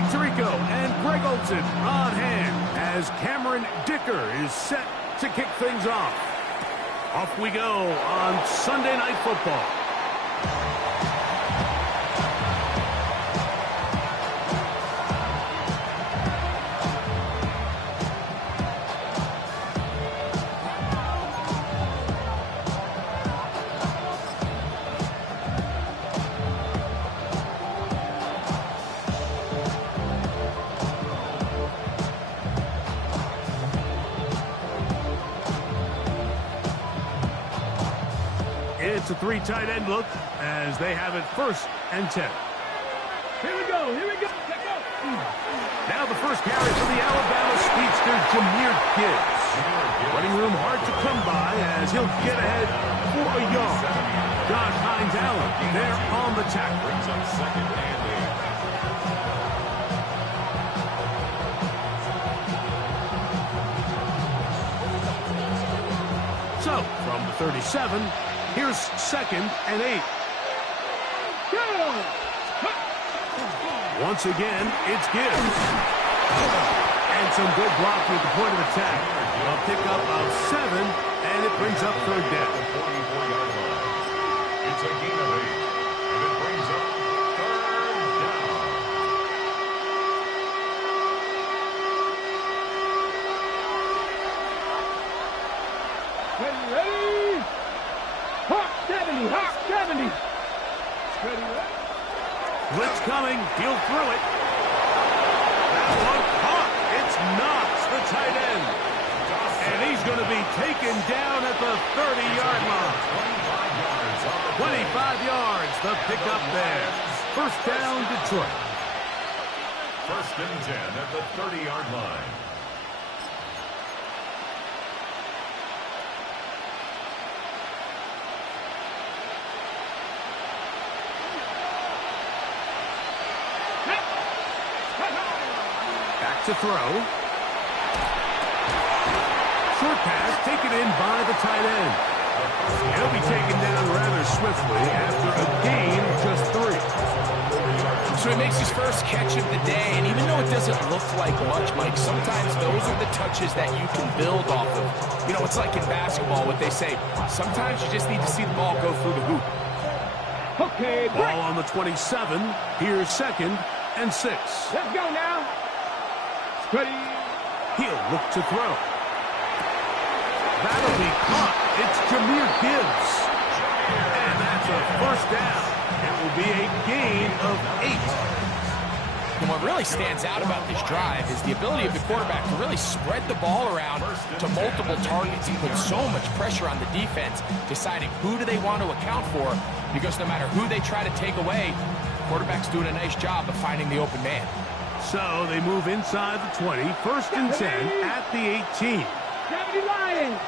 Mike Tirico and Greg Olson on hand as Cameron Dicker is set to kick things off. Off we go on Sunday Night Football. It's a three tight end look as they have it 1st and 10. Here we go. Let's go. Now the first carry for the Alabama speedster, Jahmyr Gibbs. Running room hard to come by as he'll get ahead for a yard. Josh Hines-Allen there on the tackle. Brings up 2nd and 8. So, from the 37, here's 2nd and 8. Once again, it's Gibbs. And some good blocking at the point of attack. A pickup of 7, and it brings up 3rd down. The 44-yard line. It's a gain of 8, and it brings up 3rd down. Ready? Hawk 70. Ready? Blitz coming. He'll throw it. That one caught. It's Knox, the tight end. And he's going to be taken down at the 30-yard line. 25 yards, the pickup there. 1st down, Detroit. 1st and 10 at the 30-yard line. To throw. Short pass taken in by the tight end. He'll be taken down rather swiftly after a gain of just 3. So he makes his first catch of the day, and even though it doesn't look like much, Mike, sometimes those are the touches that you can build off of. You know, it's like in basketball, what they say, sometimes you just need to see the ball go through the hoop. Okay, ball on the 27. Here's 2nd and 6. Let's go now. Ready? He'll look to throw. That'll be caught. It's Jahmyr Gibbs. And that's a 1st down. It will be a gain of 8. And what really stands out about this drive is the ability of the quarterback to really spread the ball around to multiple targets and put so much pressure on the defense, deciding who do they want to account for, because no matter who they try to take away, the quarterback's doing a nice job of finding the open man. So they move inside the 20, 1st and 10 at the 18. 70 Lions.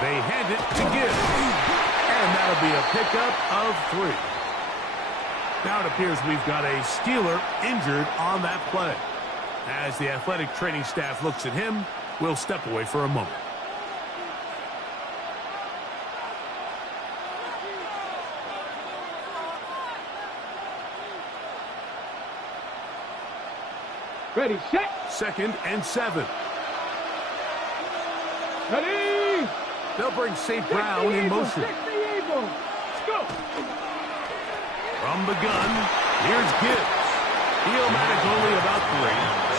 They hand it to Gibbs. And that'll be a pickup of 3. Now it appears we've got a Steeler injured on that play. As the athletic training staff looks at him, we'll step away for a moment. Ready, set. 2nd and 7. Ready. They'll bring St. Brown in motion. Let's go. From the gun, here's Gibbs. He'll manage only about 3,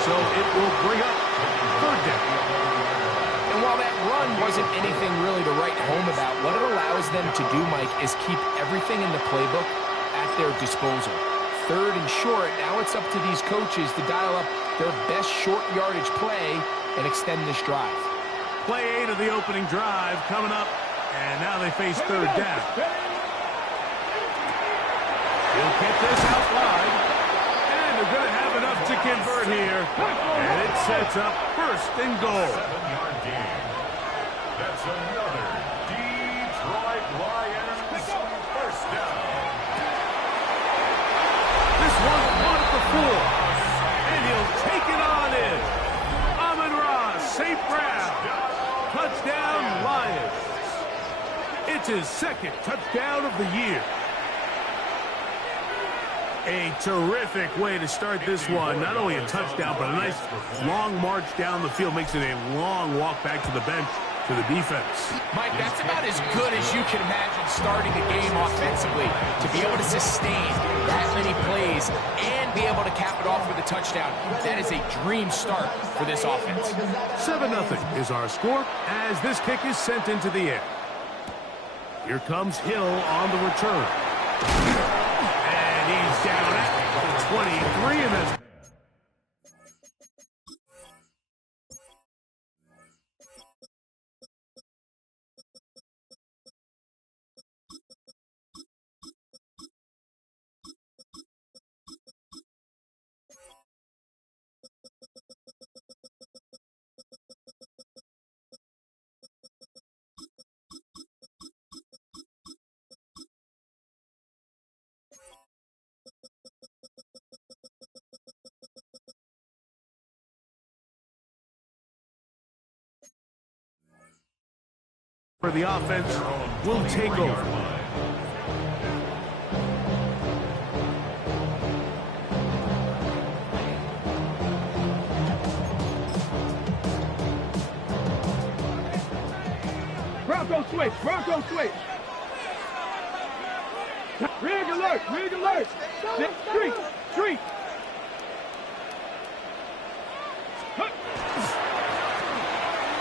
so it will bring up 3rd down. And while that run wasn't anything really to write home about, what it allows them to do, Mike, is keep everything in the playbook at their disposal. 3rd and short, now it's up to these coaches to dial up their best short yardage play and extend this drive. Play 8 of the opening drive coming up, and now they face 3rd down. He'll get this out wide, and they're going to have enough to convert here, and it sets up 1st and goal. 7-yard gain. That's another Detroit Lions 1st down. This one caught at the 4, and he'll take it on in. Amon-Ra St. Brown. Touchdown, Lions. It's his 2nd touchdown of the year. A terrific way to start this one. Not only a touchdown, but a nice long march down the field. Makes it a long walk back to the bench to the defense. Mike, that's about as good as you can imagine starting a game offensively. To be able to sustain that many plays and be able to cap it off with a touchdown, that is a dream start for this offense. 7-0 is our score as this kick is sent into the air. Here comes Hill on the return. And he's down at the 23, and that's where the offense will take over. Bronco switch. Bronco switch. Rig alert. Rig alert. Street. Street.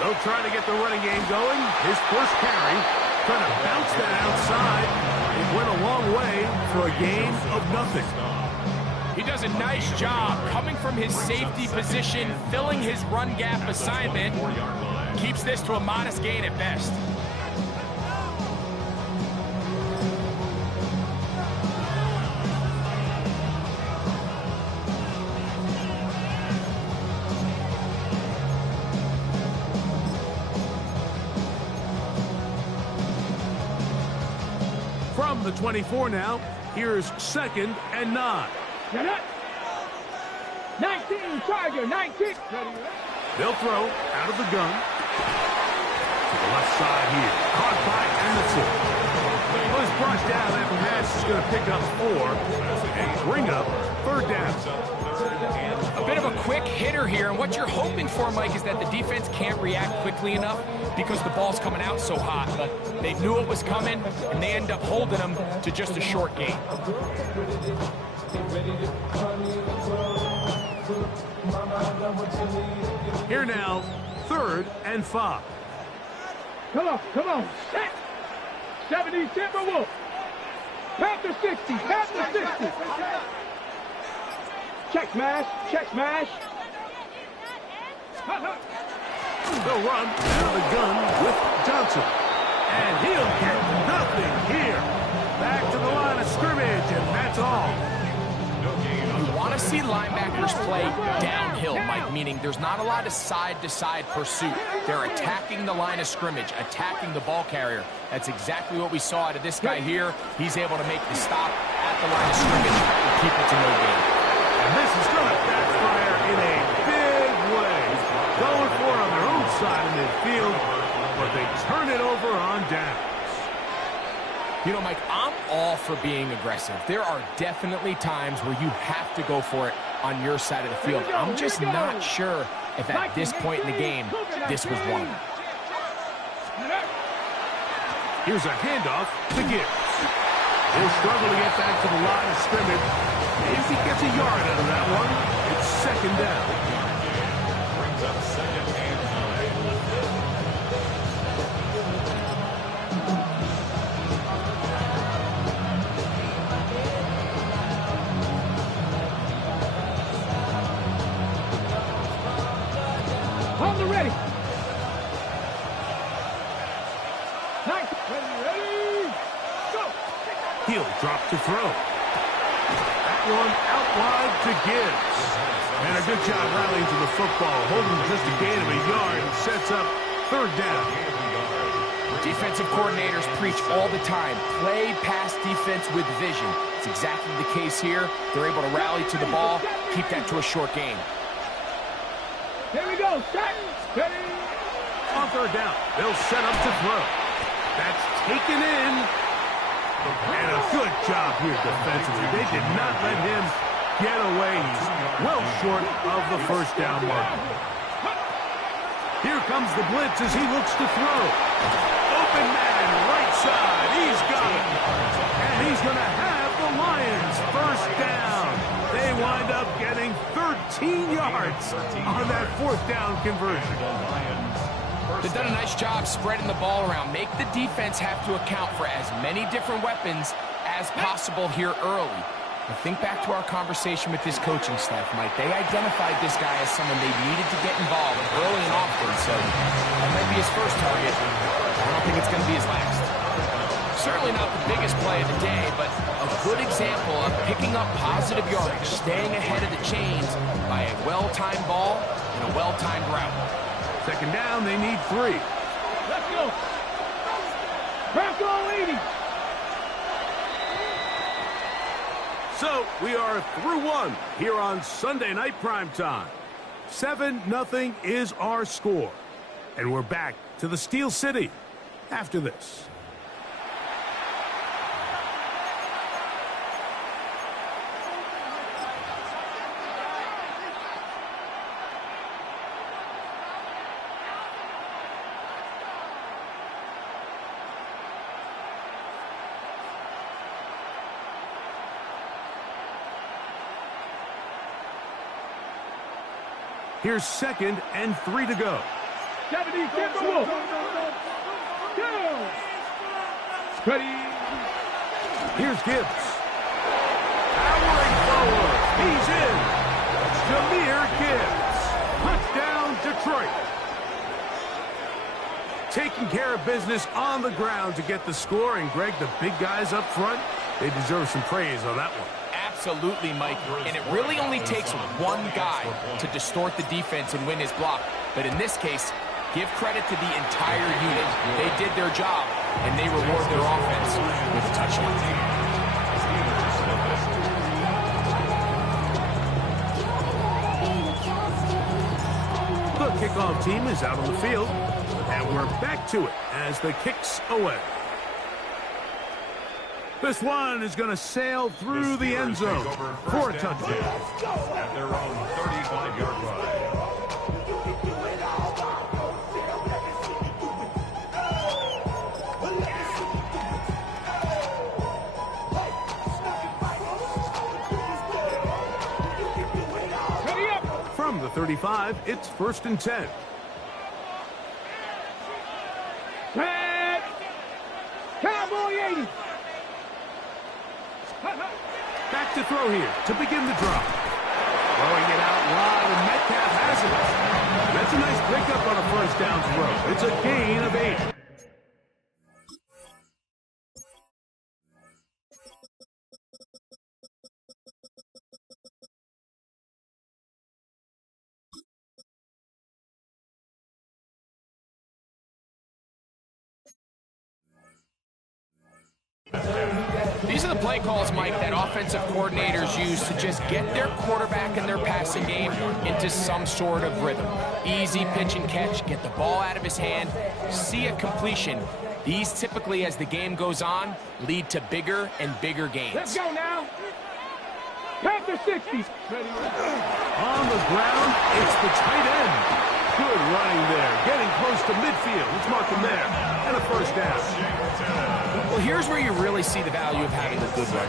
They'll try to get the running game going. His first carry, trying to bounce that outside. It went a long way for a gain of nothing. He does a nice job coming from his safety position, filling his run gap assignment. Keeps this to a modest gain at best. From the 24 now, here's 2nd and 9. 19, Charger, 19. They'll throw out of the gun. To the left side here. Caught by Anderson. Was brought down. That pass is going to pick up 4 and bring up 3rd down. A bit of a quick hitter here, and what you're hoping for, Mike, is that the defense can't react quickly enough because the ball's coming out so hot. But they knew it was coming, and they end up holding them to just a short gain. Here now, 3rd and 5. Come on, come on. Set. 70 Timberwolves. Panther 60, Panther 60. Check smash, check smash. They'll run out of the gun with Johnson. And he'll get nothing here. Back to the line of scrimmage, and that's all. You want to see linebackers play downhill, Mike, meaning there's not a lot of side-to-side pursuit. They're attacking the line of scrimmage, attacking the ball carrier. That's exactly what we saw out of this guy here. He's able to make the stop at the line of scrimmage and keep it to no gain. And this is going to backfire in a big way. Going for it on their own side of midfield, but they turn it over on downs. You know, Mike, I'm all for being aggressive. There are definitely times where you have to go for it on your side of the field. I'm just not sure if at this point in the game, this was one of them. Here's a handoff to Gibbs. He'll struggle to get back to the line of scrimmage. If he gets a yard out of that one, it's 2nd down. Brings up 2nd and 9. On the ready. Nice. Ready. Go. He'll drop to throw. That one out wide to Gibbs. And a good job rallying to the football, holding just a gain of a yard and sets up 3rd down. Defensive coordinators preach all the time, play pass defense with vision. It's exactly the case here. They're able to rally to the ball, keep that to a short gain. Here we go. Set. Ready. On 3rd down, they'll set up to throw. That's taken in. And a good job here defensively. They did not let him get away. He's well short of the first down mark. Here comes the blitz as he looks to throw. Open man, right side. He's got it. And he's going to have the Lions first down. They wind up getting 13 yards on that fourth down conversion. They've done a nice job spreading the ball around. Make the defense have to account for as many different weapons as possible here early. But think back to our conversation with this coaching staff, Mike. They identified this guy as someone they needed to get involved early and often, so that might be his first target. I don't think it's going to be his last. Certainly not the biggest play of the day, but a good example of picking up positive yardage, staying ahead of the chains by a well-timed ball and a well-timed route. Second down, they need 3. Let's go. Bronco 80. So we are through one here on Sunday Night Primetime. 7-0 is our score. And we're back to the Steel City after this. Here's 2nd and 3 to go. 70 Timberwolves. Go. Ready. Here's Gibbs. Powering forward. He's in. Jahmyr Gibbs. Touchdown, Detroit. Taking care of business on the ground to get the score. And, Greg, the big guys up front, they deserve some praise on that one. Absolutely, Mike. And it really only takes one guy to distort the defense and win his block. But in this case, give credit to the entire unit. They did their job, and they reward their offense with a touchdown. The kickoff team is out on the field, and we're back to it as the kick's away. This one is going to sail through the end zone for a touchdown. At their own 35-yard line. From the 35, it's 1st and 10. Red. Cowboy 80. Back to throw here to begin the drop. Throwing it out wide, and Metcalf has it. That's a nice pickup on a first down throw. It's a gain of 8. These are the play calls, Mike, that offensive coordinators use to just get their quarterback and their passing game into some sort of rhythm. Easy pitch and catch, get the ball out of his hand, see a completion. These typically, as the game goes on, lead to bigger and bigger gains. Let's go now. Panther 60. On the ground, it's the tight end. Good running there. Getting close to midfield. Let's mark him there. And a first down. Well, here's where you really see the value of having a good run.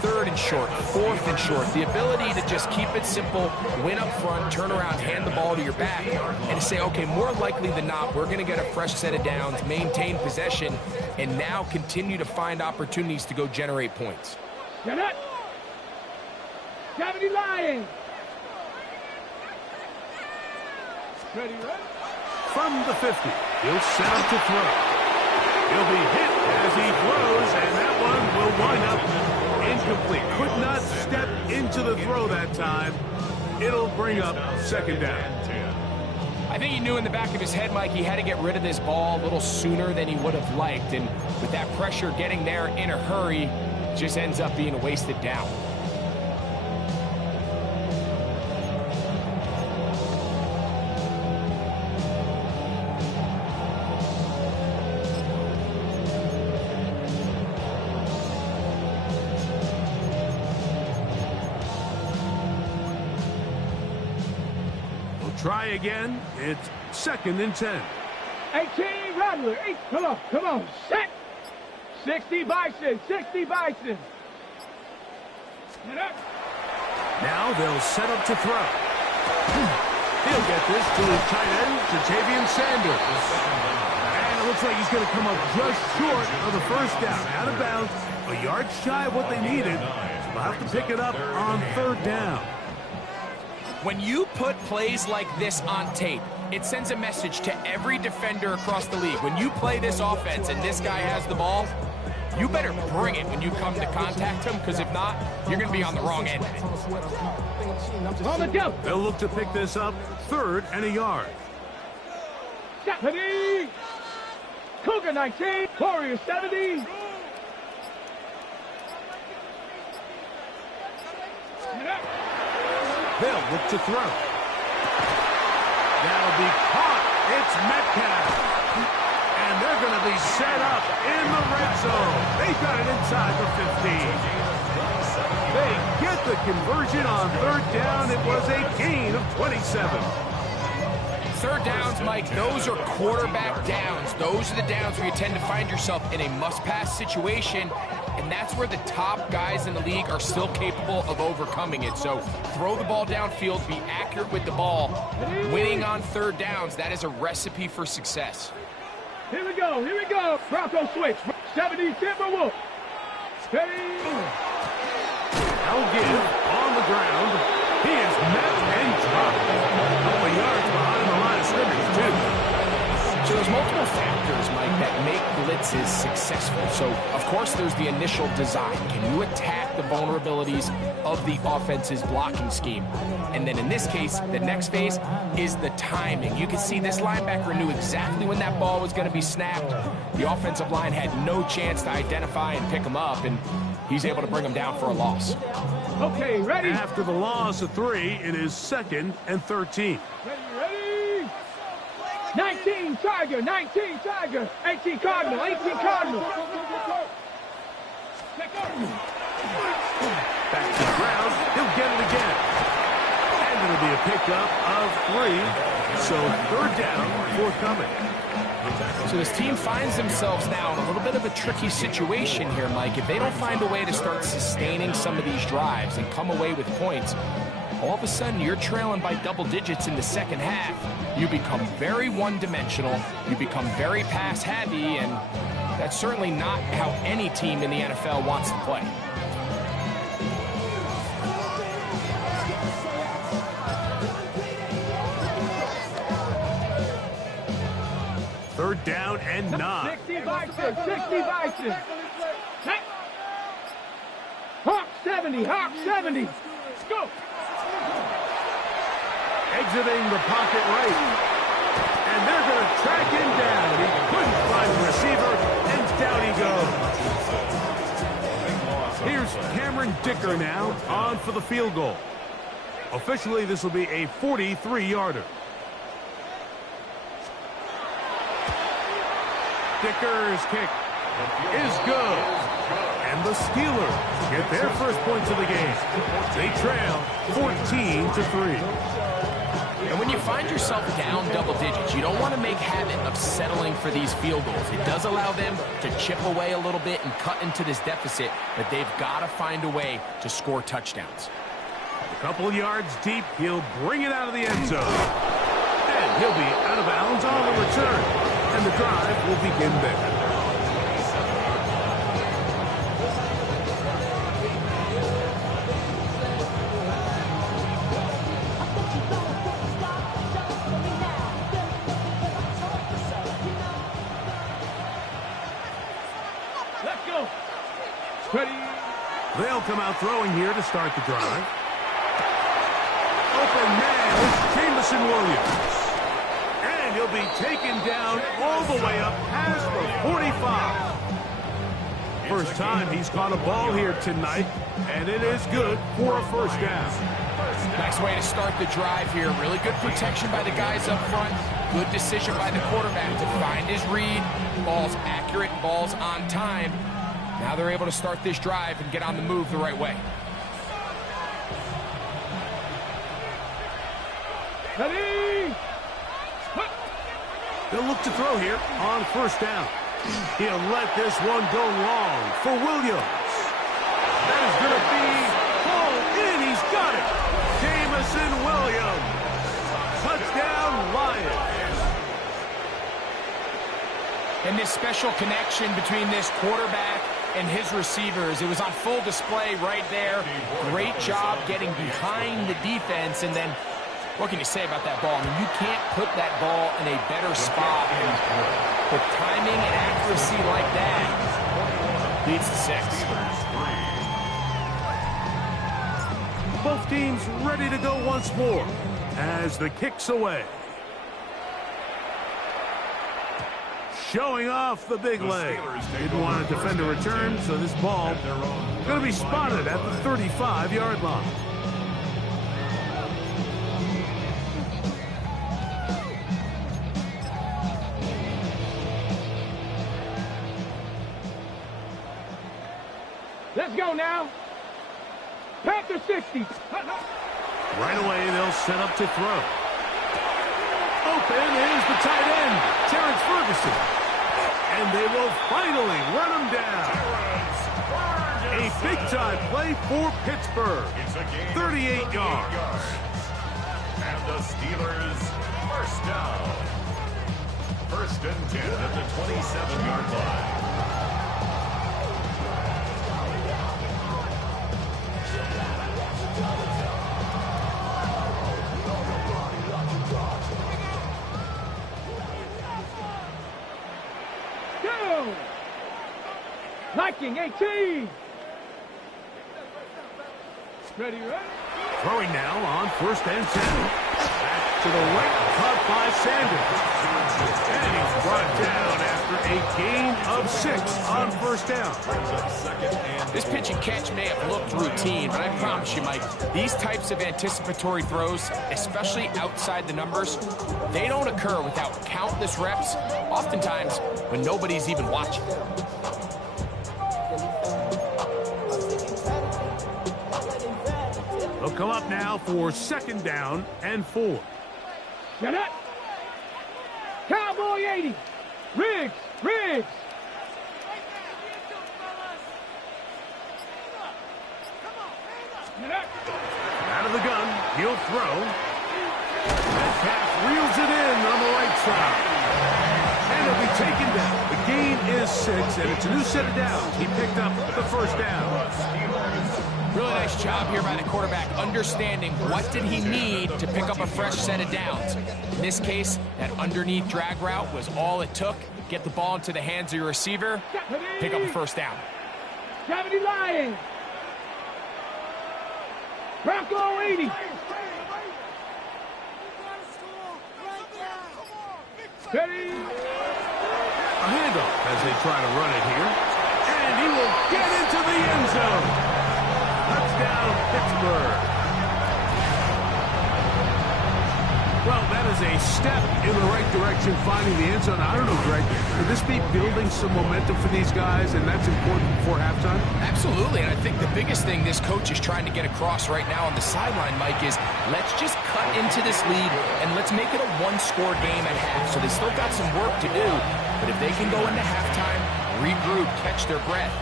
3rd and short, 4th and short. The ability to just keep it simple, win up front, turn around, hand the ball to your back, and to say, okay, more likely than not, we're going to get a fresh set of downs, maintain possession, and now continue to find opportunities to go generate points. Get it. 70 Lions. Ready, right? From the 50, he'll set up to throw. He'll be hit as he throws, and that one will wind up incomplete. Could not step into the throw that time. It'll bring up 2nd down. I think he knew in the back of his head, Mike, he had to get rid of this ball a little sooner than he would have liked. And with that pressure getting there in a hurry, just ends up being a wasted down. try again. It's 2nd and 10. 18, Rattler. Come on, set. 60 Bison, 60 Bison. Set up. Now they'll set up to throw. He'll get this to his tight end, Ja'Tavion Sanders. And it looks like he's going to come up just short of the first down. Out of bounds, a yard shy of what they needed. They'll have to pick it up on 3rd down. When you put plays like this on tape, it sends a message to every defender across the league. When you play this offense and this guy has the ball, you better bring it when you come to contact him, because if not, you're going to be on the wrong end of it. On the go. They'll look to pick this up 3rd and a yard. Stephanie. Cougar 19, Warrior 70. They'll look to throw. That'll be caught. It's Metcalf. And they're going to be set up in the red zone. They've got it inside the 15. They get the conversion on 3rd down. It was a gain of 27. 3rd downs, Mike, those are quarterback downs. Those are the downs where you tend to find yourself in a must-pass situation, and that's where the top guys in the league are still capable of overcoming it. So throw the ball downfield, be accurate with the ball. Winning on 3rd downs, that is a recipe for success. Here we go. Bronco switch. 70 Timberwolves. Ready. I'll give on the ground. He is met and dropped. A couple of yards behind the line of scrimmage, too. So there's multiple factors, Mike, that make blitzes successful. So, of course, there's the initial design. Can you attack the vulnerabilities of the offense's blocking scheme? And then in this case, the next phase is the timing. You can see this linebacker knew exactly when that ball was going to be snapped. The offensive line had no chance to identify and pick him up, and he's able to bring him down for a loss. Okay, ready. After the loss of 3, it is 2nd and 13. Ready. 19 Tiger, 18 Cardinal, 18 Cardinal. Back to the ground. He'll get it again. And it'll be a pickup of 3. So 3rd down forthcoming. So this team finds themselves now in a little bit of a tricky situation here, Mike. If they don't find a way to start sustaining some of these drives and come away with points, all of a sudden you're trailing by double digits in the 2nd half. You become very one-dimensional. You become very pass-heavy, and that's certainly not how any team in the NFL wants to play. Third down and 9. 60 Bison, 60 Bison. Hawk 70, Hawk 70. Let's go. Exiting the pocket right. And they're going to track him down. He couldn't find the receiver, and down he goes. Here's Cameron Dicker now on for the field goal. Officially, this will be a 43-yarder. Dicker's kick is good. And the Steelers get their first points of the game. They trail 14-3. And when you find yourself down double digits, you don't want to make habit of settling for these field goals. It does allow them to chip away a little bit and cut into this deficit, but they've got to find a way to score touchdowns. A couple of yards deep, he'll bring it out of the end zone. And he'll be out of bounds on the return. And the drive will begin there. Let's go. Ready. They'll come out throwing here to start the drive. Open man is Jameson Williams. And he'll be taken down all the way up past the 45. First time he's caught a ball here tonight, and it is good for a first down. Nice way to start the drive here. Really good protection by the guys up front. Good decision by the quarterback to find his read. Ball's accurate, ball's on time. Now they're able to start this drive and get on the move the right way. Ready? They'll look to throw here on first down. He'll let this one go long for Williams. That is going to be pulled in. He's got it. Jameson Williams. Touchdown, Lions. And this special connection between this quarterback and his receivers, it was on full display right there. Great job getting behind the defense. And then, what can you say about that ball? I mean, you can't put that ball in a better spot. And with timing and accuracy like that, leads to 6. Both teams ready to go once more as the kick's away. Showing off the big leg. Didn't want to defend a return, so this ball going to be spotted at the 35-yard line. Let's go now. Panther 60. Right away, they'll set up to throw. Open is the tight end, Terrence Ferguson. And they will finally run him down. A big-time play for Pittsburgh. 38 yards. And the Steelers first down. 1st and 10 at the 27-yard line. Liking 18. Ready, ready? Throwing now on 1st and 10. Back to the right, caught by Sanders. And he's brought down after a gain of 6 on 1st down. This pitch and catch may have looked routine, but I promise you, Mike, these types of anticipatory throws, especially outside the numbers, they don't occur without countless reps, oftentimes when nobody's even watching. They'll come up now for 2nd down and 4. Get up. Cowboy 80. Riggs. Get up. Out of the gun, he'll throw. Metcalf reels it in on the right side. And he'll be taken down. The gain is 6, and it's a new set of downs. He picked up the 1st down. Really nice job here by the quarterback, understanding what did he need to pick up a fresh set of downs. In this case, that underneath drag route was all it took. Get the ball into the hands of your receiver, pick up a 1st down. 70 Lions. Bronco 80. Ready? A handoff as they try to run it here. And he will get into the end zone. Touchdown, Pittsburgh. Well, that is a step in the right direction, finding the end zone. I don't know, Greg, could this be building some momentum for these guys, and that's important before halftime? Absolutely, and I think the biggest thing this coach is trying to get across right now on the sideline, Mike, is let's just cut into this lead, and let's make it a one-score game at half. So they still got some work to do, but if they can go into halftime, regroup, catch their breath,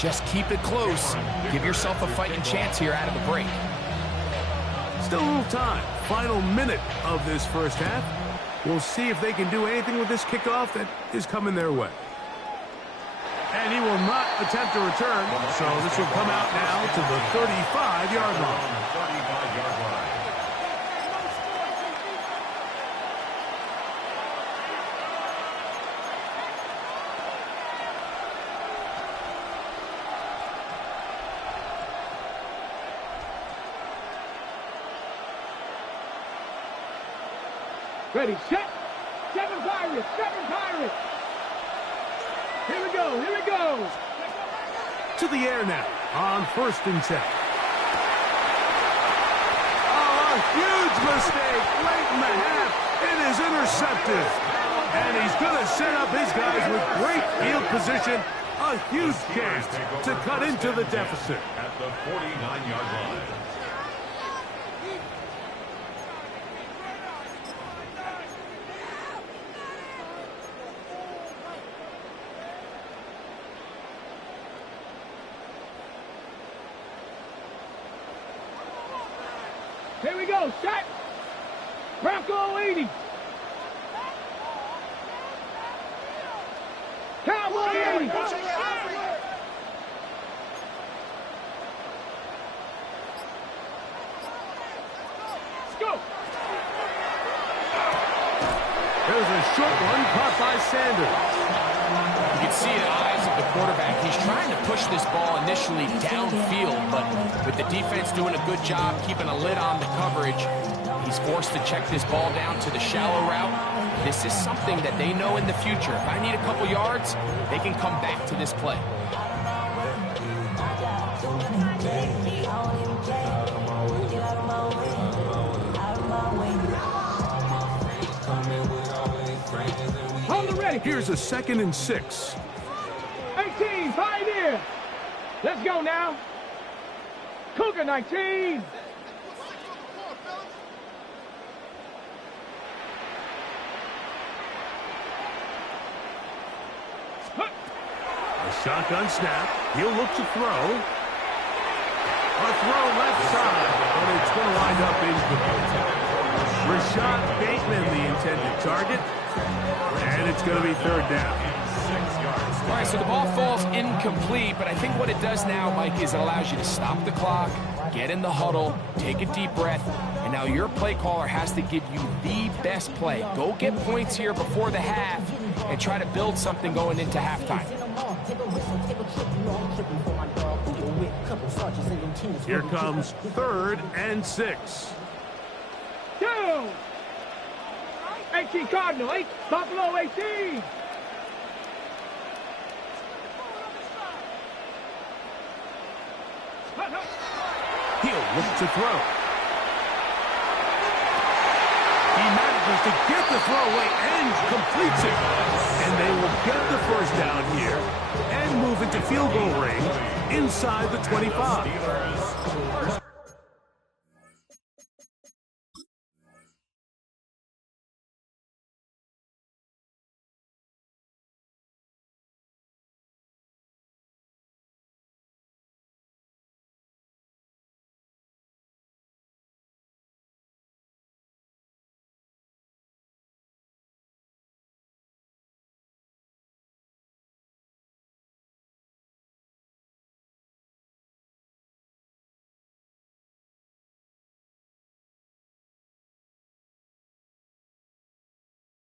just keep it close, give yourself a fighting chance here out of the break. Still a little time. Final minute of this first half. We'll see if they can do anything with this kickoff that is coming their way. And he will not attempt a return, so this will come out now to the 35-yard line. 35-yard line. Ready, set. 7 Pirates. Here we go. To the air now on 1st and 10. Oh, a huge mistake late in the half. It is intercepted. And he's going to set up his guys with great field position. A huge chance to cut into the deficit. At the 49-yard line. we go. Set. Bronco 80. Cowboy 80. Let's go. There's a short one caught by Sanders. You can see the eyes of the quarterback. He's trying to push this ball initially downfield, but with the defense doing a good job keeping a lid on the coverage, he's forced to check this ball down to the shallow route. This is something that they know in the future. If I need a couple yards, they can come back to this play. Hold it ready. Here's a 2nd and 6. 18, Pioneer. Let's go now. Cougar 19. A shotgun snap. He'll look to throw. A throw left side, but it's going to wind up incomplete. Rashad Bateman, the intended target, and it's going to be 3rd down. 6 yards. All right, so the ball falls incomplete, but I think what it does now, Mike, is it allows you to stop the clock, get in the huddle, take a deep breath, and now your play caller has to give you the best play. Go get points here before the half and try to build something going into halftime. Here comes 3rd and 6. 2. 18 Cardinal, 8 Buffalo 18. He'll look to throw. He manages to get the throw away and completes it. And they will get the 1st down here and move into field goal range inside the 25. Steelers.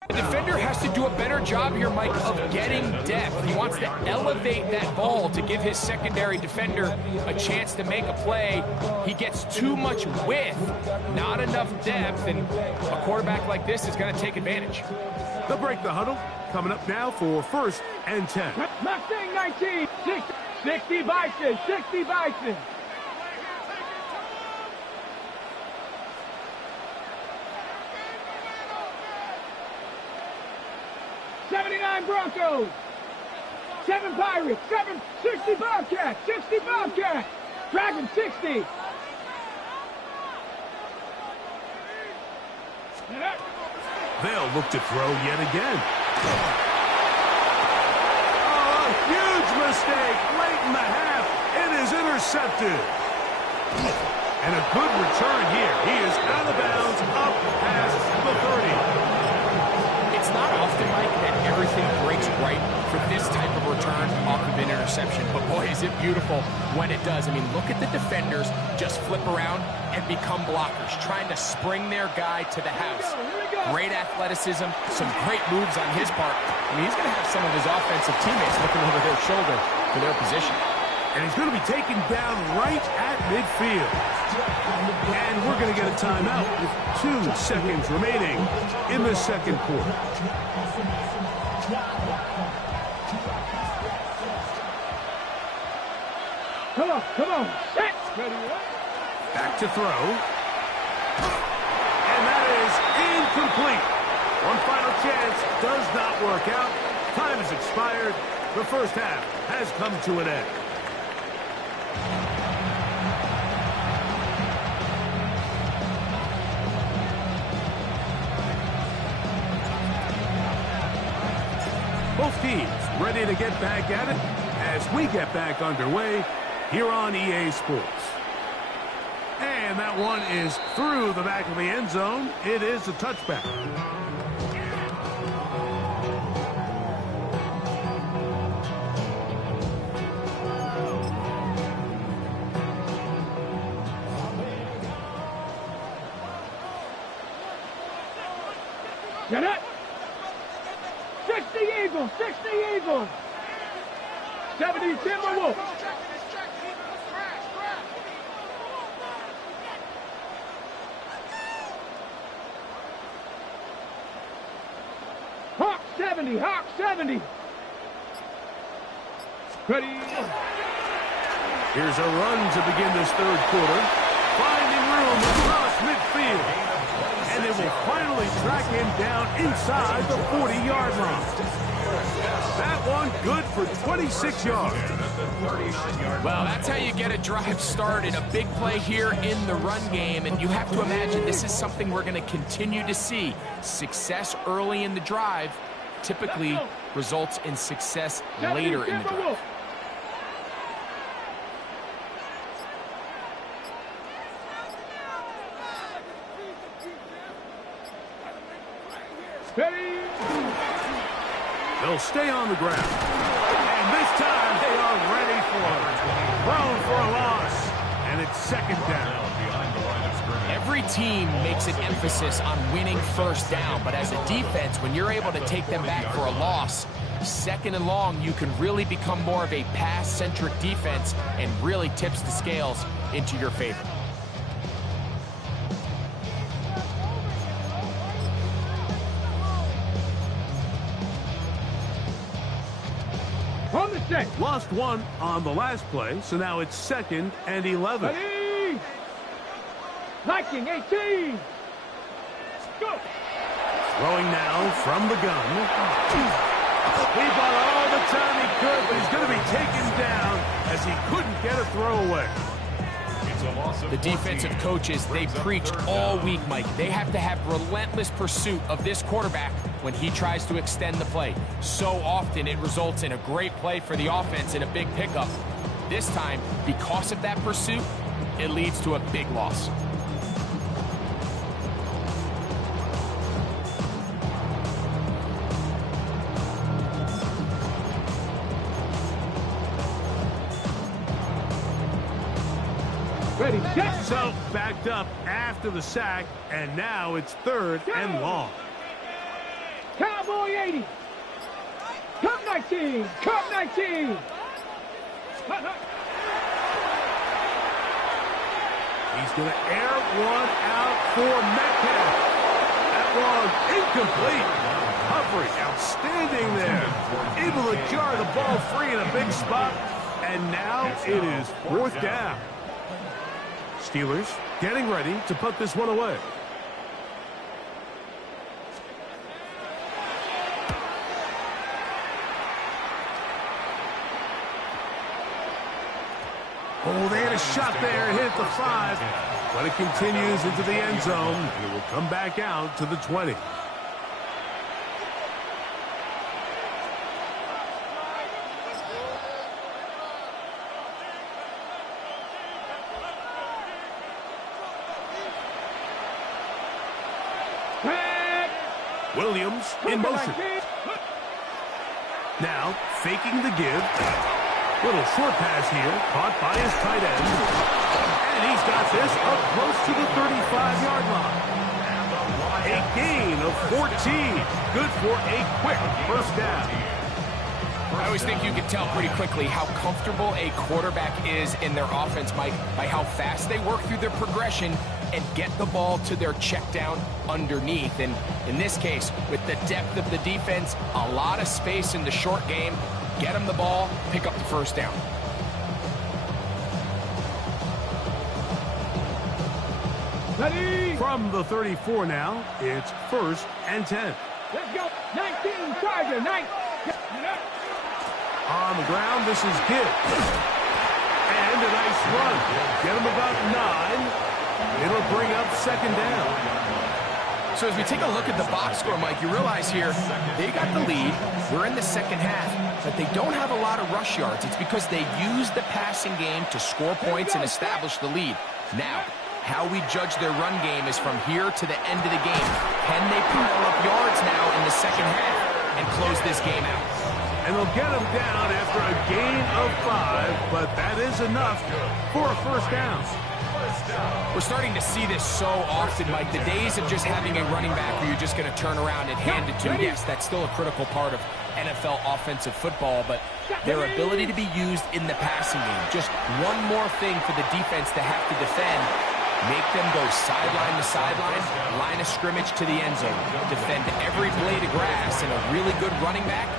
The defender has to do a better job here, Mike, of getting depth. He wants to elevate that ball to give his secondary defender a chance to make a play. He gets too much width, not enough depth, and a quarterback like this is going to take advantage. They'll break the huddle. Coming up now for 1st and 10. Mustang 19. 60 Bison. 60 Bison. Broncos. 7 Pirates. 60 Bobcats. 60 Bobcats. Dragon 60. They'll look to throw yet again. Oh, a huge mistake late in the half. It is intercepted. And a good return here. He is out of bounds up past the 30. It's not often, Mike, that everything breaks right for this type of return off of an interception. But, boy, is it beautiful when it does. I mean, look at the defenders just flip around and become blockers, trying to spring their guy to the house. Great athleticism, some great moves on his part. I mean, he's going to have some of his offensive teammates looking over their shoulder for their position. And he's going to be taken down right at midfield. And we're going to get a timeout with 2 seconds remaining in the 2nd quarter. Come on. Set. Back to throw. And that is incomplete. One final chance does not work out. Time has expired. The 1st half has come to an end. Both teams ready to get back at it as we get back underway here on EA Sports. And And that one is through the back of the end zone. It is a touchback. Get it! 60 Eagles! 60 Eagles! 70 Timberwolves! Hawk 70! Hawk 70! Ready! Here's a run to begin this third quarter. Finding room across midfield. And they will finally track him down inside the 40-yard line. That one good for 26 yards. Well, that's how you get a drive started. A big play here in the run game. And you have to imagine this is something we're going to continue to see. Success early in the drive typically results in success later in the drive. They'll stay on the ground. And this time they are ready for it. Thrown for a loss. And it's second down. Every team makes an emphasis on winning first down, but as a defense, when you're able to take them back for a loss, second and long, you can really become more of a pass-centric defense and really tips the scales into your favor. On the set. Lost one on the last play, so now it's 2nd and 11. Ready. Viking 18. Go. Throwing now from the gun. He bought all the time he could, but he's going to be taken down as he couldn't get a throw away. The defensive coaches, they preached all week, Mike. They have to have relentless pursuit of this quarterback when he tries to extend the play. So often it results in a great play for the offense and a big pickup. This time, because of that pursuit, it leads to a big loss. Ready, set. So backed up after the sack, and now it's 3rd and long. Cowboy 80. Cup 19. Cup 19. He's going to air one out for Metcalf. That one incomplete. Coverage outstanding there. Able to jar the ball free in a big spot. And now it is 4th down. Steelers getting ready to put this one away. Oh, they had a shot there, hit the 5, but it continues into the end zone, and it will come back out to the 20. Williams in motion. Now, faking the give. Little short pass here, caught by his tight end. And he's got this up close to the 35-yard line. A gain of 14. Good for a quick first down. I always think you can tell pretty quickly how comfortable a quarterback is in their offense, Mike, by how fast they work through their progression and get the ball to their check down underneath. And in this case, with the depth of the defense, a lot of space in the short game, get them the ball, pick up the first down. Ready. From the 34 now, it's 1st and 10. Let's go. 19 Charger. 9. On the ground, this is Gibbs. And a nice run. Get him about 9. It'll bring up 2nd down. So as we take a look at the box score, Mike, you realize here they got the lead. We're in the second half, but they don't have a lot of rush yards. It's because they use the passing game to score points and establish the lead. Now, how we judge their run game is from here to the end of the game. Can they pile up yards now in the second half and close this game out? And they'll get them down after a gain of 5, but that is enough for a first down. We're starting to see this so often, Mike. The days of just having a running back who you're just going to turn around and hand it to, yes, that's still a critical part of NFL offensive football, but their ability to be used in the passing game, just one more thing for the defense to have to defend, make them go sideline to sideline, line of scrimmage to the end zone, defend every blade of grass, and a really good running back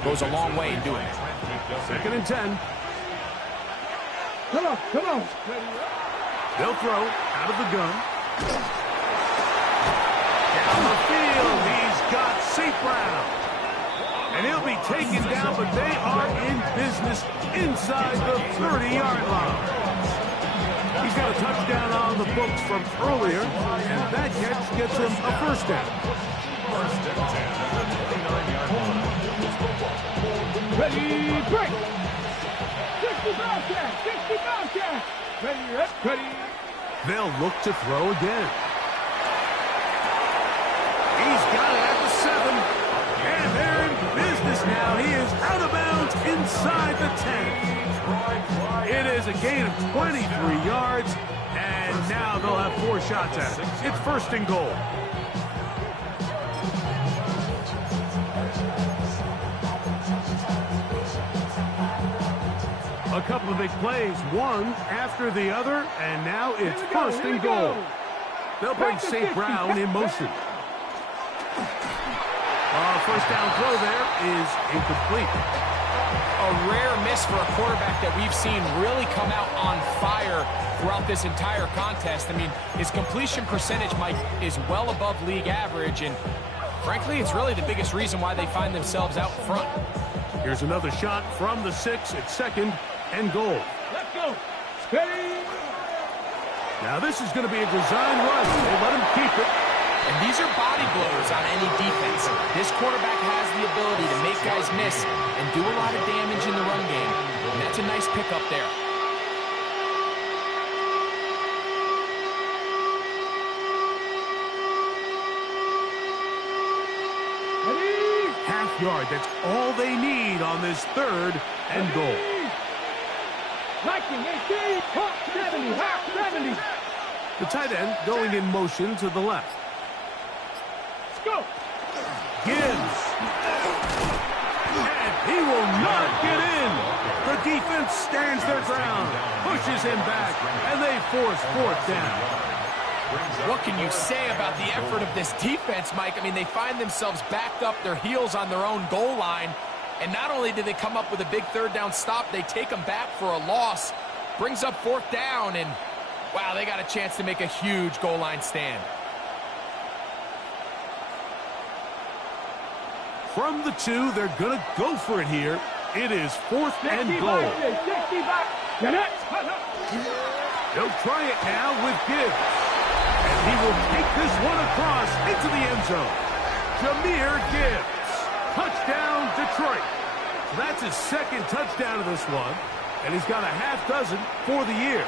goes a long way in doing it. 2nd and 10. Come on, come on. They'll throw out of the gun. Down the field, he's got St. Brown. And he'll be taken down, but they are in business inside the 30-yard line. He's got a touchdown on the books from earlier, and that catch gets him a first down. 1st and 10 at the 29-yard line. Ready, break. 60 Bobcat, 60 Bobcat. Ready, ready. They'll look to throw again. He's got it at the 7, and they're in business now. He is out of bounds inside the 10. It is a gain of 23 yards, and now they'll have 4 shots at it. It's 1st and goal. A couple of big plays, one after the other, and now it's 1st and goal. They'll bring St. Brown in motion. First down throw there is incomplete. A rare miss for a quarterback that we've seen really come out on fire throughout this entire contest. I mean, his completion percentage, Mike, is well above league average, and frankly, it's really the biggest reason why they find themselves out front. Here's another shot from the 6 at 2nd and goal. Let's go. Steady. Now this is going to be a design run. They let him keep it. And these are body blows on any defense. This quarterback has the ability to make guys miss and do a lot of damage in the run game. And that's a nice pickup there. Ready. Half yard. That's all they need on this 3rd and goal. 19, 18, hot 70, hot 70. The tight end going in motion to the left. Let's go. Gibbs. And he will not get in. The defense stands their ground, pushes him back, and they force 4th down. What can you say about the effort of this defense, Mike? I mean, they find themselves backed up their heels on their own goal line. And not only do they come up with a big 3rd down stop, they take them back for a loss. Brings up 4th down, and wow, they got a chance to make a huge goal line stand. From the 2, they're going to go for it here. It is 4th and goal. 65. They'll try it now with Gibbs. And he will take this one across into the end zone. Jahmyr Gibbs. Touchdown, Detroit. So that's his 2nd touchdown of this one, and he's got a half dozen for the year.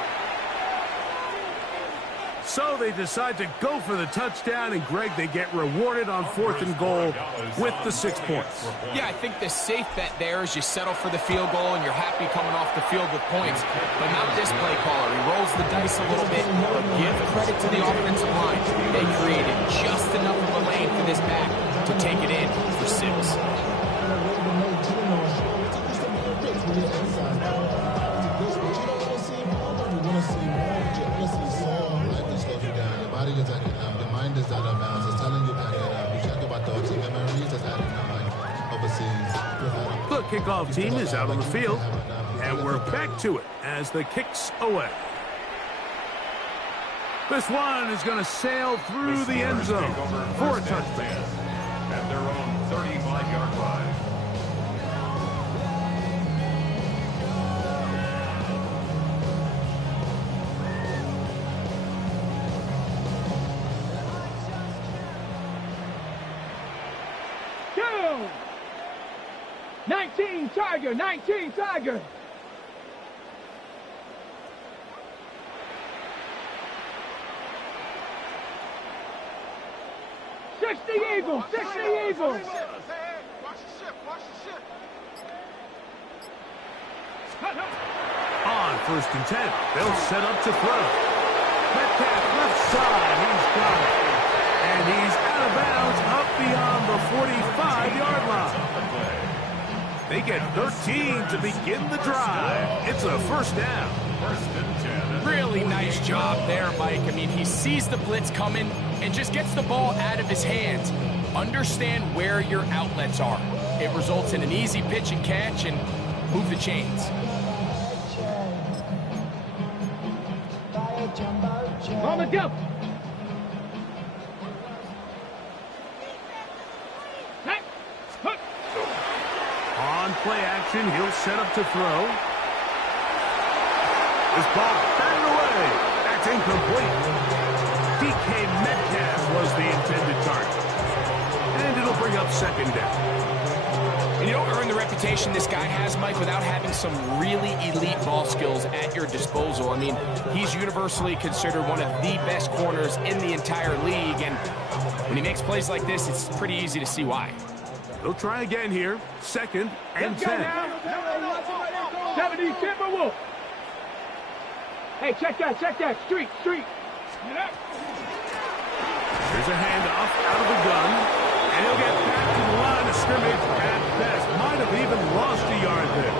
So they decide to go for the touchdown, and Greg, they get rewarded on 4th and goal with the 6 points. Yeah, I think the safe bet there is you settle for the field goal and you're happy coming off the field with points. But not this play caller. He rolls the dice a little bit, but give credit to the offensive line. They created just enough of a lane for this back to take it in for 6. The mind is out of bounds. It's telling you back that you check about thoughts and memories that's adding overseas. The kickoff team is out on the field, and we're back to it as the kicks away. This one is going to sail through the end zone for a touchdown. At their own 35-yard line. Down. 19 Tiger, 19 Tiger. 60 Eagles, 60 Eagles. On 1st and 10, they'll set up to throw. Metcalf left side, he's got it. And he's out of bounds up beyond the 45-yard line. They get 13 to begin the drive. It's a 1st down. 1st and 10. Really nice job there, Mike. I mean, he sees the blitz coming and just gets the ball out of his hands. Understand where your outlets are. It results in an easy pitch and catch and move the chains. Mama, go. On play action, he'll set up to throw. This ball batted away. That's incomplete. DK Metcalf was the intended target. And it'll bring up 2nd down. And you don't earn the reputation this guy has, Mike, without having some really elite ball skills at your disposal. I mean, he's universally considered one of the best corners in the entire league. And when he makes plays like this, it's pretty easy to see why. They'll try again here. 2nd and 10. 70 Timberwolves. Hey, check that. Street. There's a handoff out of the gun. And he'll get back to the line of scrimmage at best. Might have even lost a yard there.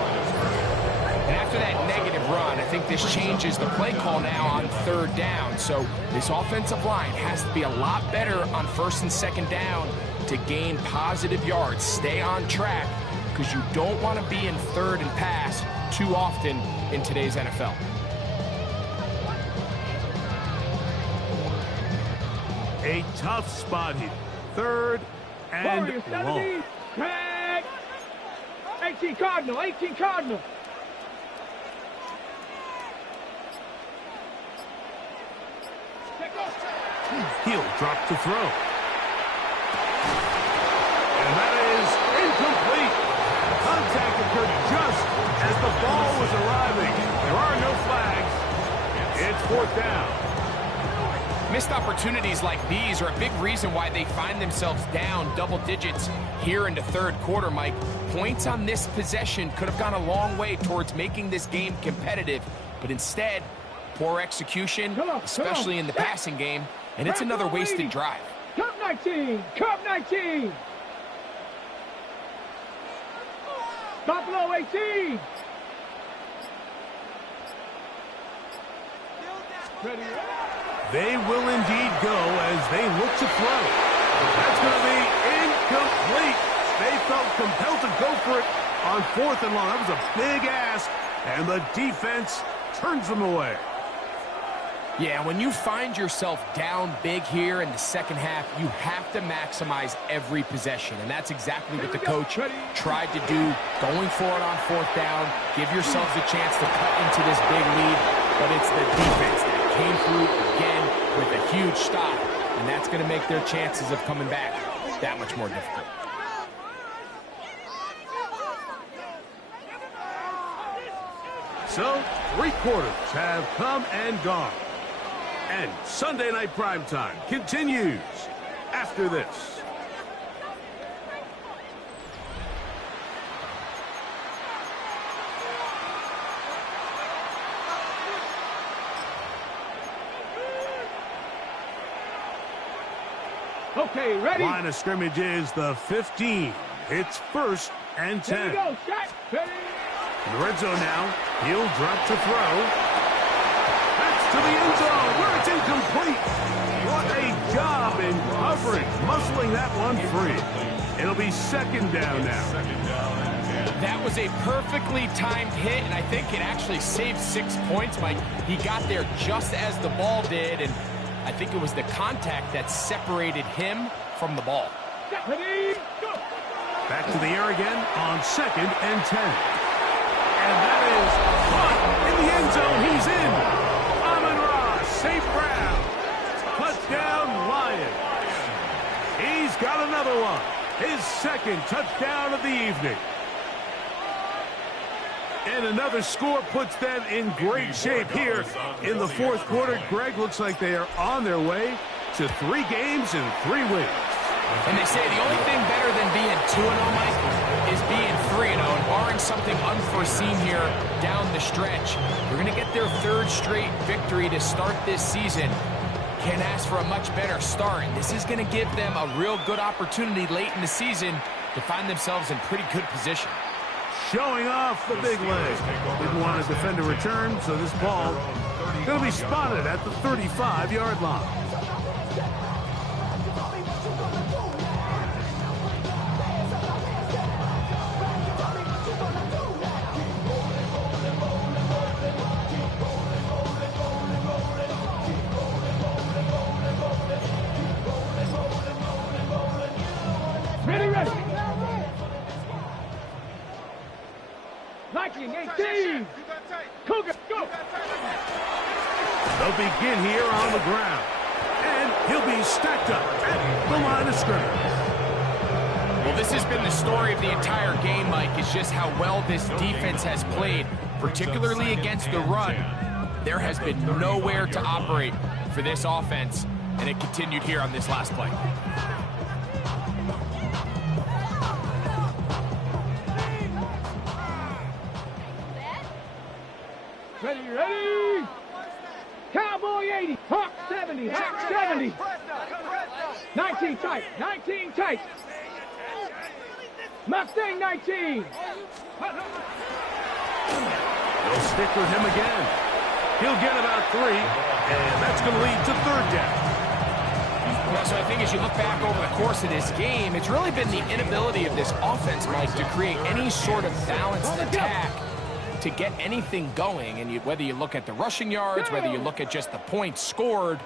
And after that negative run, I think this changes the play call now on 3rd down. So this offensive line has to be a lot better on 1st and 2nd down to gain positive yards. Stay on track because you don't want to be in 3rd and pass too often in today's NFL. A tough spot here. 3rd and Warriors, long. 70. Craig. 18 Cardinal. He'll drop to throw. And that is incomplete. Contact occurred just as the ball was arriving. There are no flags. It's 4th down. Missed opportunities like these are a big reason why they find themselves down double digits here into 3rd quarter, Mike. Points on this possession could have gone a long way towards making this game competitive, but instead, poor execution, especially in the passing game, and it's another wasted drive. Cup 19. Buffalo 18. They will indeed go as they look to throw. That's going to be incomplete. They felt compelled to go for it on 4th and long. That was a big ask, and the defense turns them away. Yeah, when you find yourself down big here in the 2nd half, you have to maximize every possession, and that's exactly what the coach tried to do, going for it on 4th down. Give yourselves a chance to cut into this big lead, but it's the defense that came through again with a huge stop, and that's going to make their chances of coming back that much more difficult. So, 3 quarters have come and gone. And Sunday Night Primetime continues after this. Okay, ready? Line of scrimmage is the 15. It's 1st and 10. There you go, shot. Ready? In the red zone now. He'll drop to throw. That's to the end zone where it's incomplete. What a job in coverage, muscling that one free. It'll be 2nd down now. That was a perfectly timed hit, and I think it actually saved 6 points, Mike. He got there just as the ball did, and I think it was the contact that separated him from the ball. Ready? Go. Back to the air again on 2nd and 10. And that is caught in the end zone. He's in. Amon-Ra, St. Brown. Touchdown, Lions. He's got another one. His 2nd touchdown of the evening. And another score puts them in great shape here in the 4th quarter. Greg, looks like they are on their way to 3 games and 3 wins. And they say the only thing better than being 2-0, Mike, is being 3-0. And barring something unforeseen here down the stretch, we're going to get their third straight victory to start this season. Can't ask for a much better start. This is going to give them a real good opportunity late in the season to find themselves in pretty good position. Showing off the big leg. Didn't want to defend a return, so this ball going to be spotted at the 35-yard line. Ready, ready. 19-18. Cougar, go. They'll begin here on the ground. And he'll be stacked up at the line of scrimmage. Well, this has been the story of the entire game, Mike, is just how well this defense has played, particularly against the run. There has been nowhere to operate for this offense, and it continued here on this last play. Ready, ready. Cowboy 80. Hawk 70. Hawk 70. 19 tight. 19 tight. Mustang 19. They'll stick with him again. He'll get about 3, and that's going to lead to third down. Well, so I think as you look back over the course of this game, it's really been the inability of this offense, Mike, to create any sort of balanced attack to get anything going. And whether you look at the rushing yards, whether you look at just the points scored,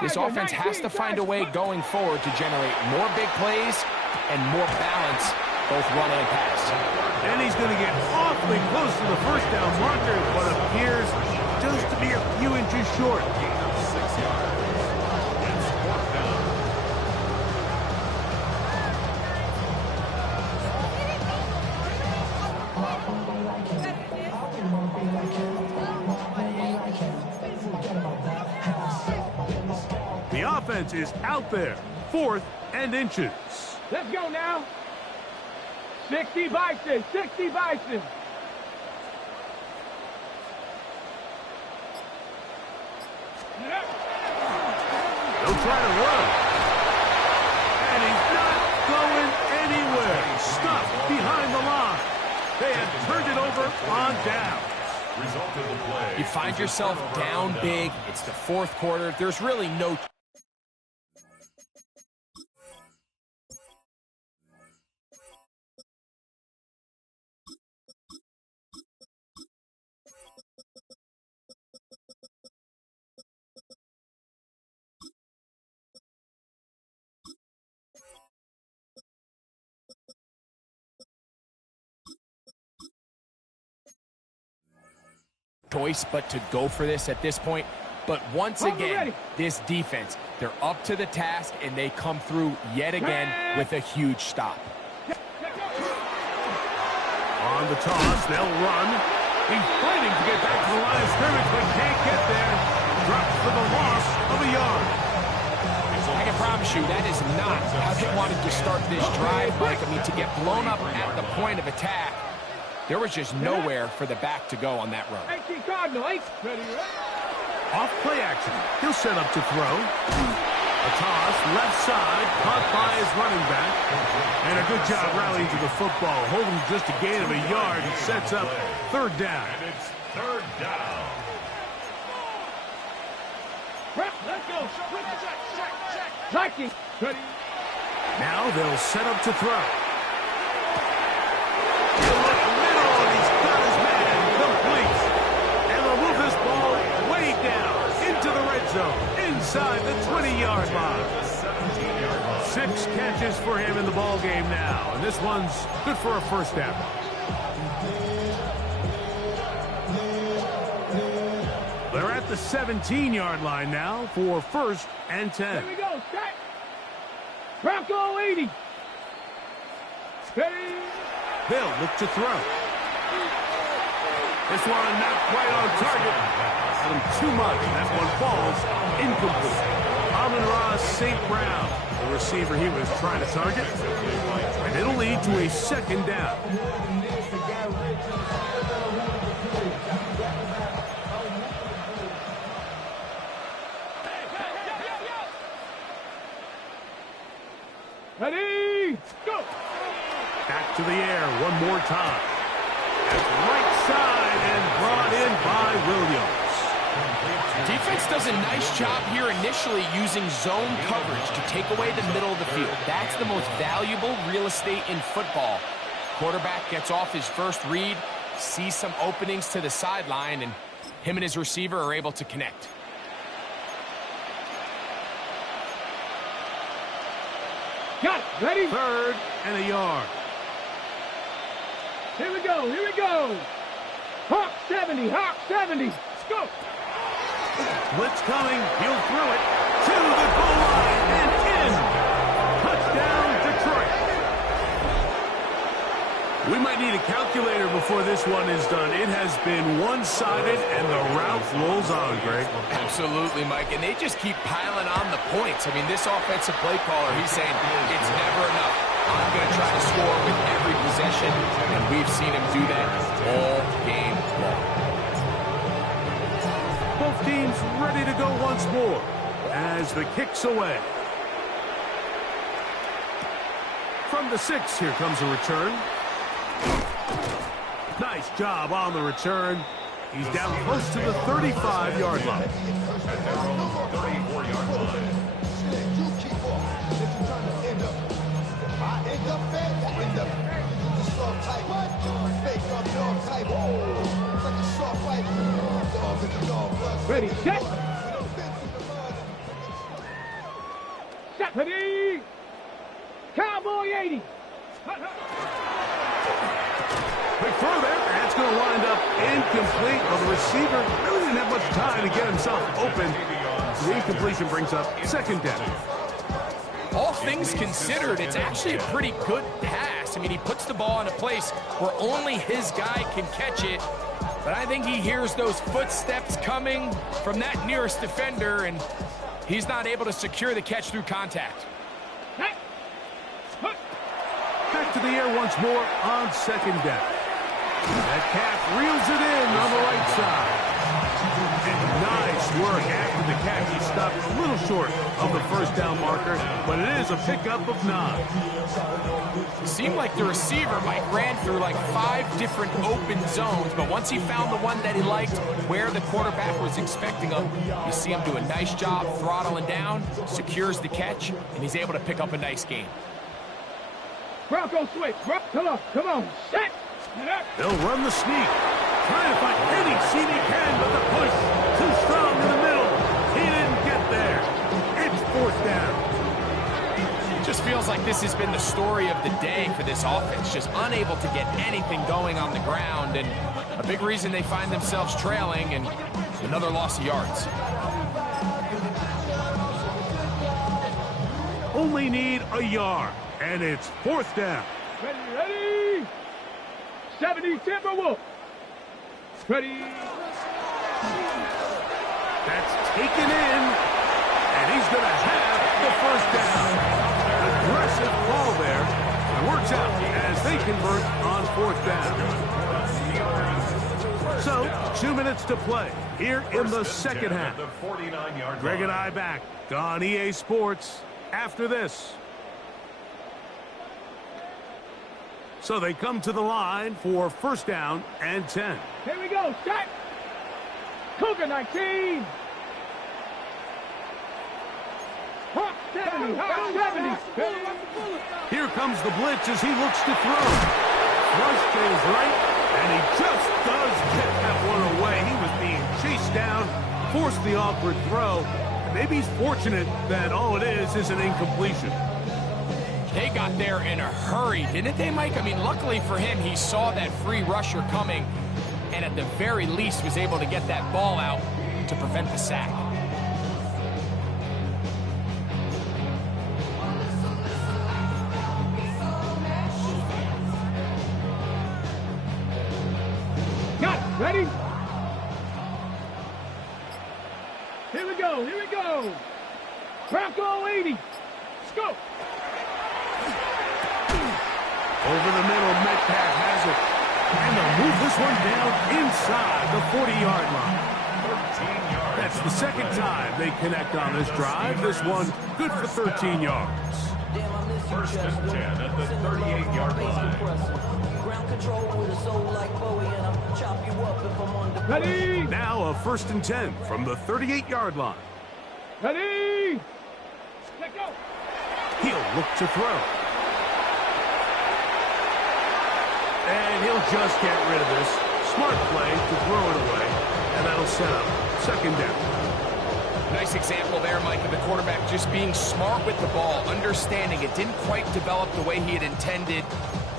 this offense has to find a way going forward to generate more big plays and more balance, both run and pass. And he's going to get awfully close to the first down marker, but appears just to be a few inches short. 6 yards. It's 4th down. The offense is out there, 4th and inches. Let's go now. 60 Bison. 60 Bison. They'll try to run. And he's not going anywhere. Stuffed behind the line. They have turned it over on downs. Result of the play. You find yourself down big. It's the 4th quarter. There's really no... choice but to go for this at this point. But once again, this defense, they're up to the task, and they come through yet again with a huge stop. On the toss, they'll run. He's fighting to get back to the line of scrimmage, but can't get there. Drops for the loss of a yard. I can promise you that is not how they wanted to start this drive, Mike. I mean, to get blown up at the point of attack, there was just nowhere for the back to go on that run. 18 Cardinal. 8. Ready, ready. Off play action. He'll set up to throw. A toss, left side, caught by his running back. And a good job rallying to the football. Holding just a gain of a yard. It sets up third down. And it's 3rd down. Let's go. Liking. Ready. Now they'll set up to throw. He'll look middle, and he's got his man complete. And they'll move this ball way down into the red zone, inside the 20-yard line. 6 catches for him in the ball game now, and this one's good for a first down. They're at the 17-yard line now for 1st and 10. Here we go. Set. Bronco 80. Ready. They'll look to throw. This one not quite on target. Too much. That one falls incomplete. Amon-Ra St. Brown the receiver he was trying to target. And it'll lead to a second down. Ready, go! Back to the air one more time. That's right side and brought in by Williams. Defense does a nice job here initially using zone coverage to take away the middle of the field. That's the most valuable real estate in football. Quarterback gets off his first read, sees some openings to the sideline, and him and his receiver are able to connect. Got it, ready? Third and a yard. Here we go, here we go! Hawk 70, Hawk 70, let's go! Blitz coming, he'll throw it to the goal line and in. Touchdown, Detroit. We might need a calculator before this one is done. It has been one-sided and the route rolls on, Greg. Absolutely, Mike, and they just keep piling on the points. I mean, this offensive play caller, he's saying it's never enough. I'm going to try to score with every possession, and we've seen him do that all game long. Both teams ready to go once more as the kick's away. From the 6, here comes a return. Nice job on the return. He's down close to the 35-yard line. At their own 34-yard line. Ready, set! Set, ready! Cowboy 80! Quick throw there. That's going to wind up incomplete. Well, the receiver really didn't have much time to get himself open. The incompletion brings up second down. All things considered, it's actually a pretty good pass. I mean, he puts the ball in a place where only his guy can catch it. But I think he hears those footsteps coming from that nearest defender, and he's not able to secure the catch through contact. Back to the air once more on second down. That calf reels it in on the right side. And nice work after the catch. He stopped a little short of the first down marker, but it is a pickup of 9. It seemed like the receiver, Mike, ran through like 5 different open zones, but once he found the one that he liked, where the quarterback was expecting him, you see him do a nice job throttling down, secures the catch, and he's able to pick up a nice gain. Bronco switch, come on, set! They'll run the sneak. Trying to find any seam he can, but the push too strong in the middle. He didn't get there. It's fourth down. It just feels like this has been the story of the day for this offense, just unable to get anything going on the ground, and a big reason they find themselves trailing and another loss of yards. Only need a yard, and it's fourth down. Ready? 70 Timberwolves. Ready? That's taken in, and he's going to have the first down. Aggressive ball there. It works out as they convert on fourth down. So, 2 minutes to play here in the second half. Greg and I back on EA Sports after this. So they come to the line for first down and 10. Here we go, set! Cougar 19! Hawk 70, Hawk 70! Here comes the blitz as he looks to throw. Rush to his right, and he just does get that one away. He was being chased down, forced the awkward throw. Maybe he's fortunate that all it is an incompletion. They got there in a hurry, didn't they, Mike? I mean, luckily for him, he saw that free rusher coming and at the very least was able to get that ball out to prevent the sack. Got it. Ready? Here we go. Bronco 80. Go. Over the middle, Metcalf has it. And they'll move this one down inside the 40-yard line. 13 yards. That's the second time they connect on this drive. This one good for 13 yards. First and 10 at the 38-yard line. Ground control with a soul like Bowie, and I'll chop you up if I'm under. Ready. Now a first and 10 from the 38-yard line. Ready. Let go. He'll look to throw. And he'll just get rid of this. Smart play to throw it away. And that'll set up second down. Nice example there, Mike, of the quarterback just being smart with the ball, understanding it didn't quite develop the way he had intended.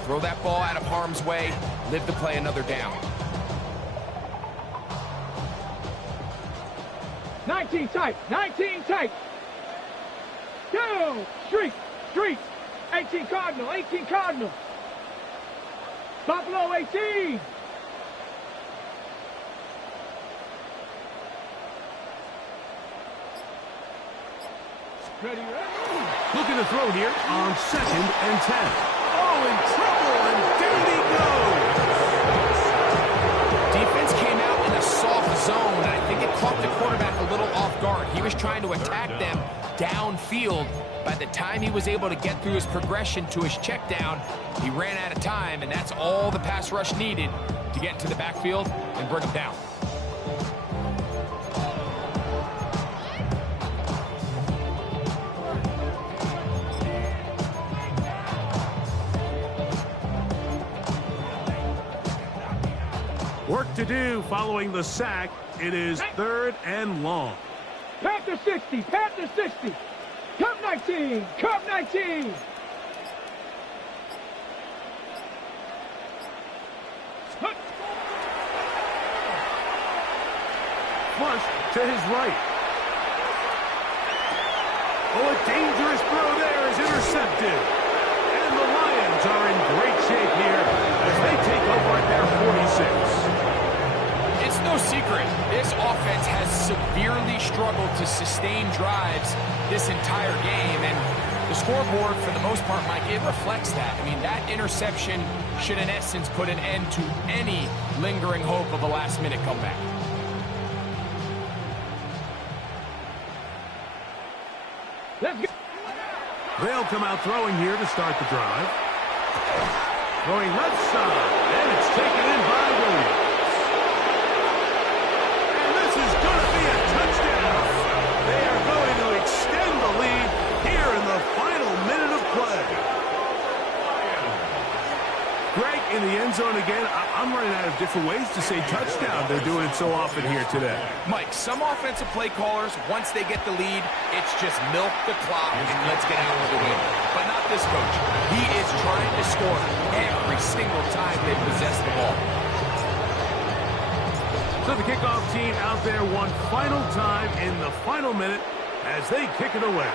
Throw that ball out of harm's way, live to play another down. 19 tight. 19 tight. Go. Street. Street. 18 Cardinal. 18 Cardinal. Buffalo 18. Ready, ready. Looking to throw here on second and 10. Oh, in trouble, and down he goes. Defense came out in a soft zone, and I think it caught the quarterback a little off guard. He was trying to attack them downfield. By the time he was able to get through his progression to his check down, he ran out of time, and that's all the pass rush needed to get into the backfield and bring him down. Work to do following the sack. It is third and long. Panther 60. Panther 60. Cup 19. Cup 19. Flush to his right. Oh, a dangerous throw there is intercepted. And the Lions are in great shape here as they take over at their 46. It's no secret, this offense has severely struggled to sustain drives this entire game, and the scoreboard, for the most part, Mike, it reflects that. I mean, that interception should, in essence, put an end to any lingering hope of a last-minute comeback. Let's go. They'll come out throwing here to start the drive. Throwing left side, and it's taken in by Williams. And this is going to be a touchdown. They are going to extend the lead here in the final minute of play. Greg, in the end zone again. I'm running out of different ways to say touchdown. They're doing it so often here today. Mike, some offensive play callers, once they get the lead, it's just milk the clock and let's get out of the win. But not this coach. He is trying to score every single time they possess the ball. So the kickoff team out there one final time in the final minute as they kick it away.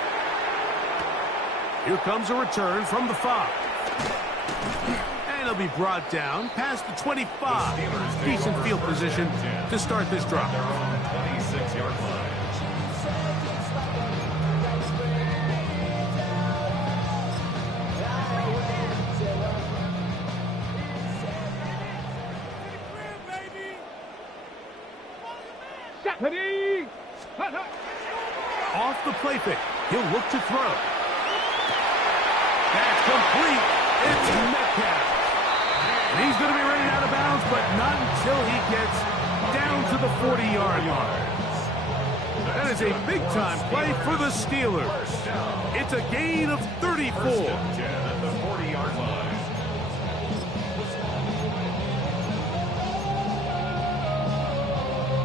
Here comes a return from the 5. And it'll be brought down past the 25. Decent field position to start this drive. 26-yard line. Ready. Off the play fake. He'll look to throw. That's complete. It's Metcalf. And he's going to be running out of bounds, but not until he gets down to the 40-yard line. That is a big-time play for the Steelers. It's a gain of 34. First and 10 at the 40-yard line.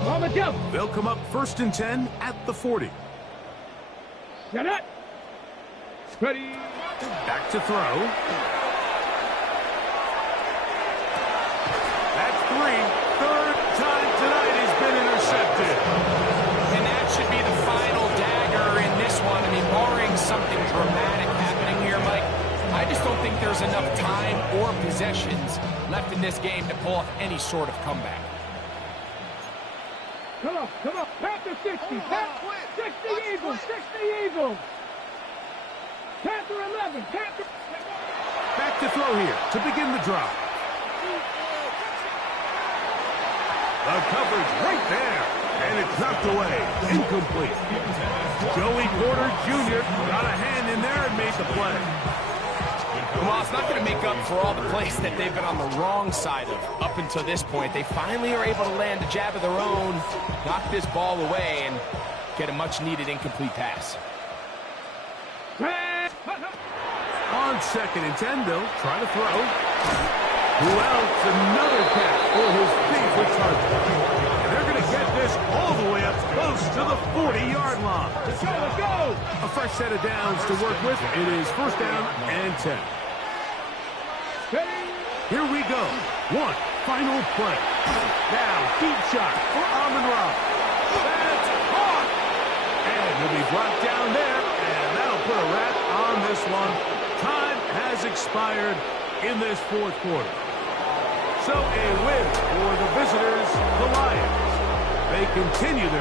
On the jump. They'll come up first and 10 at the 40. Set it. Ready. Back to throw. That's 3. Third time tonight he's been intercepted. And that should be the final dagger in this one. I mean, barring something dramatic happening here, Mike, I just don't think there's enough time or possessions left in this game to pull off any sort of comeback. Come on, come on. Panther 60. 60 Eagles. 60 Eagles. Panther 11. Panther. Back to throw here to begin the drive. The coverage right there. And it's knocked away. Incomplete. Joey Porter Jr. got a hand in there and made the play. Well, it's not going to make up for all the plays that they've been on the wrong side of up until this point. They finally are able to land a jab of their own, knock this ball away, and get a much-needed incomplete pass. On 2nd and 10, Bill, trying to throw. Who else? Another catch for his favorite target. And they're going to get this all the way up close to the 40-yard line. Let's go, let's go. A fresh set of downs to work with. It is 1st down and 10. Here we go. One final play. Now, deep shot for Amon-Ra. That's caught. And he'll be brought down there, and that'll put a wrap on this one. Time has expired in this 4th quarter. So a win for the visitors, the Lions. They continue their